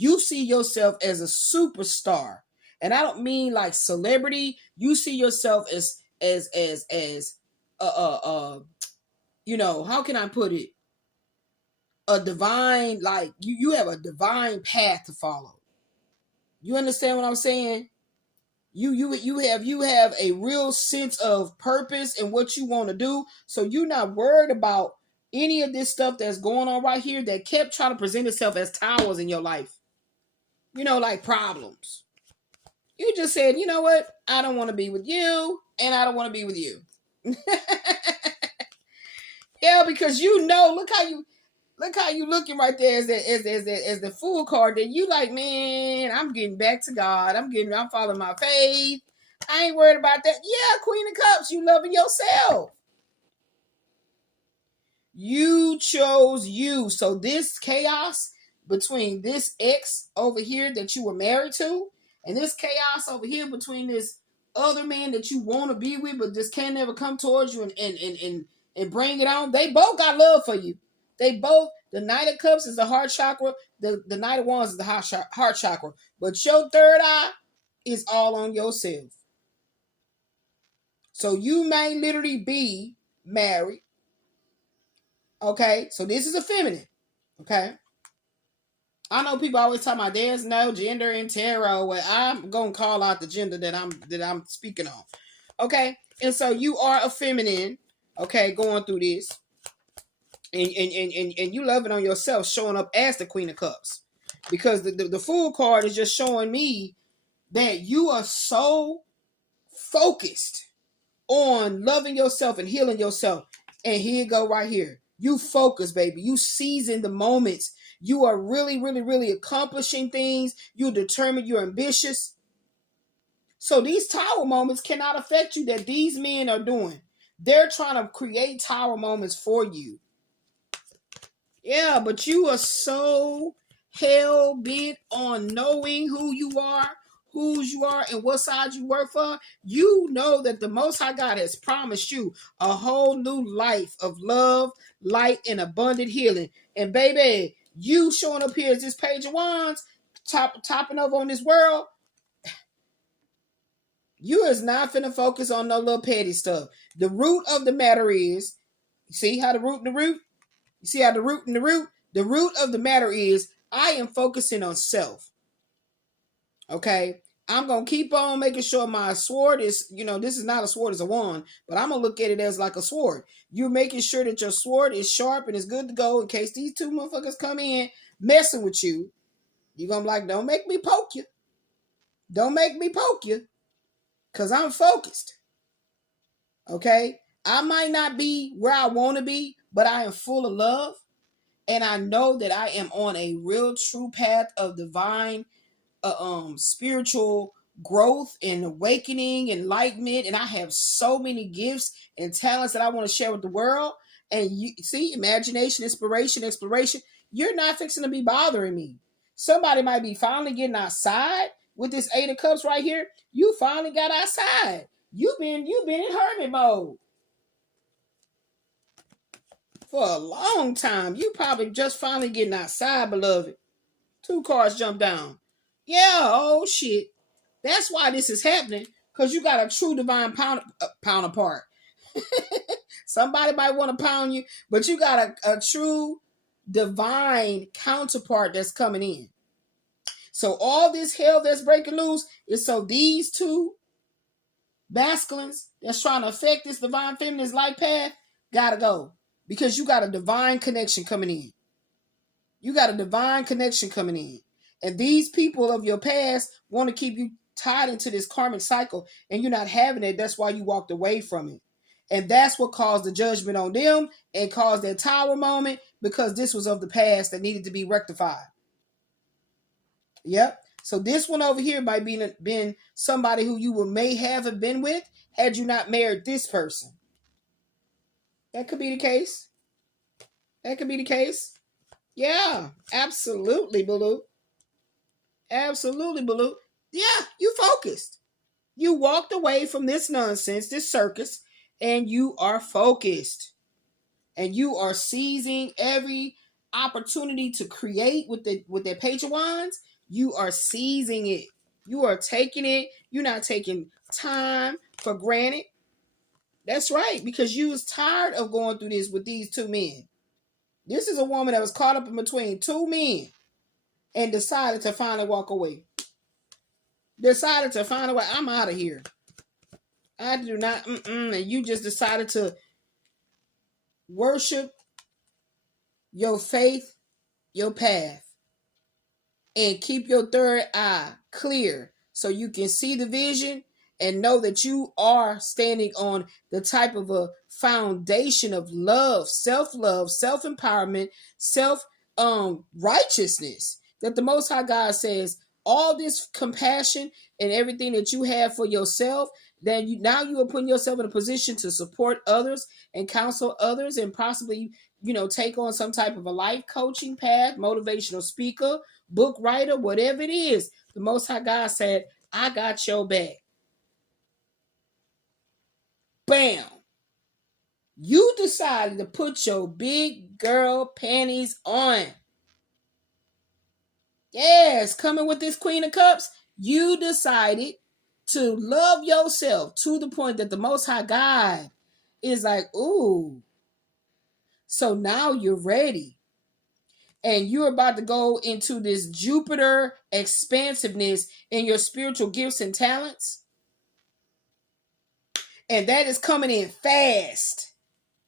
You see yourself as a superstar. And I don't mean like celebrity. You see yourself as how can I put it? A divine, like you have a divine path to follow. You understand what I'm saying? You have a real sense of purpose and what you want to do. So you're not worried about any of this stuff that's going on right here that kept trying to present itself as towers in your life. Like problems. You just said, you know what? I don't want to be with you, and I don't want to be with you. Yeah, because look how you looking right there as the fool card. That you like, man, I'm getting back to God. I'm following my faith. I ain't worried about that. Yeah, Queen of Cups, you loving yourself. You chose you. So this chaos between this ex over here that you were married to, and this chaos over here between this other man that you want to be with, but just can't never come towards you and bring it on. They both got love for you. They both, the Knight of Cups is the heart chakra. The Knight of Wands is the heart chakra. But your third eye is all on yourself. So you may literally be married. Okay? So this is a feminine. Okay? I know people always talk about there's no gender in tarot. Well, I'm going to call out the gender that I'm speaking on. Okay? And so you are a feminine. Okay? Going through this. And you love it on yourself, showing up as the Queen of Cups. Because the Fool card is just showing me that you are so focused on loving yourself and healing yourself. And here you go right here. You focus, baby. You season the moments. You are really, really, really accomplishing things. You're determined. You're ambitious. So these tower moments cannot affect you that these men are doing. They're trying to create tower moments for you. Yeah, but you are so hell-bent on knowing who you are, whose you are, and what side you work for. You know that the Most High God has promised you a whole new life of love, light, and abundant healing. And baby, you showing up here as this Page of Wands, topping up on this world, you is not finna focus on no little petty stuff. The root of the matter is, see how the root and the root? You see how the root and the root? The root of the matter is I am focusing on self. Okay? I'm going to keep on making sure my sword is, this is not a sword, it's a wand. But I'm going to look at it as like a sword. You're making sure that your sword is sharp and is good to go in case these two motherfuckers come in messing with you. You're going to be like, don't make me poke you. Don't make me poke you. Because I'm focused. Okay? I might not be where I want to be, but I am full of love. And I know that I am on a real true path of divine spiritual growth and awakening, enlightenment. And I have so many gifts and talents that I want to share with the world. And you see, imagination, inspiration, exploration. You're not fixing to be bothering me. Somebody might be finally getting outside with this Eight of Cups right here. You finally got outside. You've been in hermit mode for a long time. You probably just finally getting outside, beloved. 2 cards jump down. Yeah, oh shit. That's why this is happening. Because you got a true divine counterpart. Somebody might want to pound you, but you got a true divine counterpart that's coming in. So all this hell that's breaking loose is so these two masculines that's trying to affect this divine feminine's life path gotta go. Because you got a divine connection coming in. You got a divine connection coming in. And these people of your past want to keep you tied into this karmic cycle, and you're not having it. That's why you walked away from it. And that's what caused the judgment on them and caused that tower moment, because this was of the past that needed to be rectified. Yep. So this one over here might be been somebody who you may have been with had you not married this person. That could be the case. That could be the case. Yeah, absolutely, Baloo. Absolutely, Baloo. Yeah, you focused. You walked away from this nonsense, this circus, and you are focused. And you are seizing every opportunity to create with their Page of Wands, you are seizing it. You are taking it. You're not taking time for granted. That's right, because you was tired of going through this with these two men. This is a woman that was caught up in between two men and decided to finally walk away. Decided to find a way. I'm out of here. I do not. And you just decided to worship your faith, your path, and keep your third eye clear so you can see the vision and know that you are standing on the type of a foundation of love, self-empowerment, righteousness, that the Most High God says all this compassion and everything that you have for yourself, then now you are putting yourself in a position to support others and counsel others and possibly, take on some type of a life coaching path, motivational speaker, book writer, whatever it is. The Most High God said, I got your back. Bam. You decided to put your big girl panties on. Yes, coming with this Queen of Cups, you decided to love yourself to the point that the Most High God is like, ooh. So now you're ready. And you're about to go into this Jupiter expansiveness in your spiritual gifts and talents. And that is coming in fast.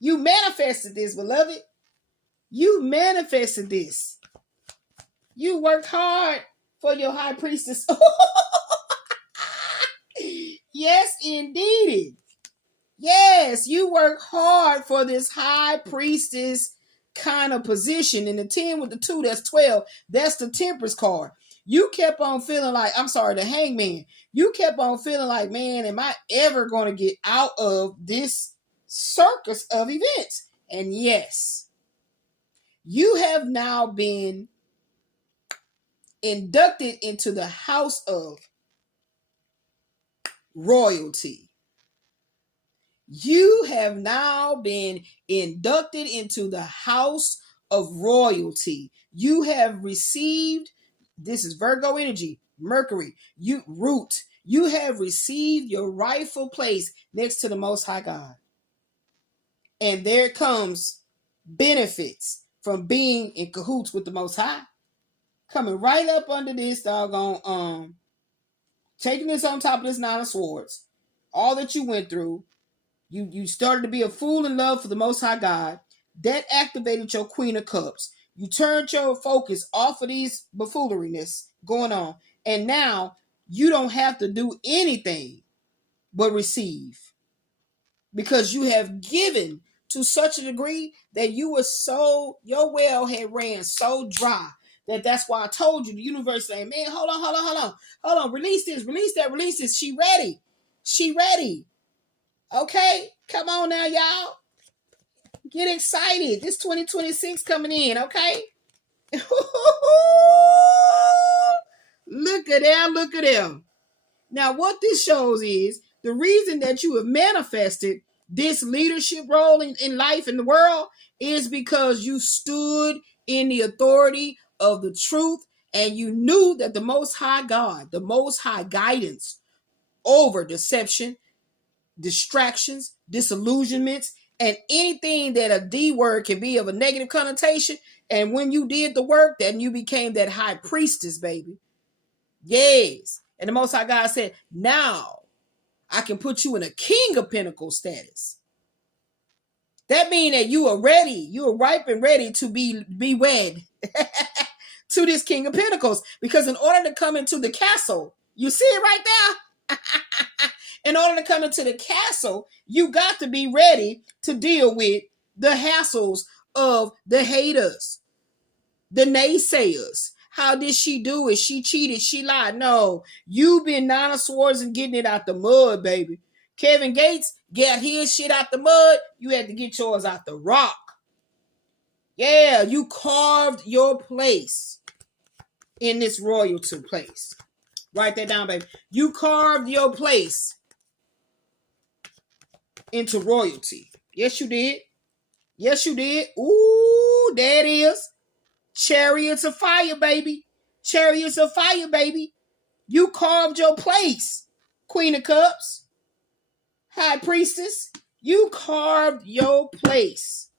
You manifested this, beloved. You manifested this. You worked hard for your high priestess. Yes, indeed. Yes, you work hard for this high priestess kind of position. And the 10 with the 2, that's 12. That's the Temperance card. You kept on feeling like, the Hangman. You kept on feeling like, man, am I ever going to get out of this circus of events? And yes, you have now been inducted into the house of royalty. You have now been inducted into the house of royalty. You have received, this is Virgo energy, Mercury, you have received your rightful place next to the Most High God. And there comes benefits from being in cahoots with the Most High. Coming right up under this doggone, taking this on top of this 9 of Swords. All that you went through. You started to be a fool in love for the Most High God. That activated your Queen of Cups. You turned your focus off of these buffooneryness going on. And now you don't have to do anything but receive. Because you have given to such a degree that your well had ran so dry. That's why I told you, the universe saying, man, hold on. Release this, release that, release this. She ready. Okay, come on now, y'all. Get excited. This 2026 coming in, okay? Look at them. Now, what this shows is the reason that you have manifested this leadership role in life, in the world, is because you stood in the authority of the truth and you knew that the Most High God, the Most High guidance over deception, distractions, disillusionments, and anything that a D word can be of a negative connotation. And when you did the work, then you became that high priestess, baby. Yes. And the Most High God said, now I can put you in a King of Pentacles status. That means that you are ready. You are ripe and ready to be wed to this King of Pentacles. Because in order to come into the castle, you see it right there? In order to come into the castle, you got to be ready to deal with the hassles of the haters, the naysayers. How did she do it? She cheated. She lied. No, you've been 9 of Swords and getting it out the mud, baby. Kevin Gates got his shit out the mud. You had to get yours out the rock. Yeah, you carved your place in this royalty place. Write that down, baby. You carved your place into royalty. Yes, you did. Yes, you did. Ooh, there it is. Chariots of fire, baby. Chariots of fire, baby. You carved your place, Queen of Cups. High Priestess, you carved your place.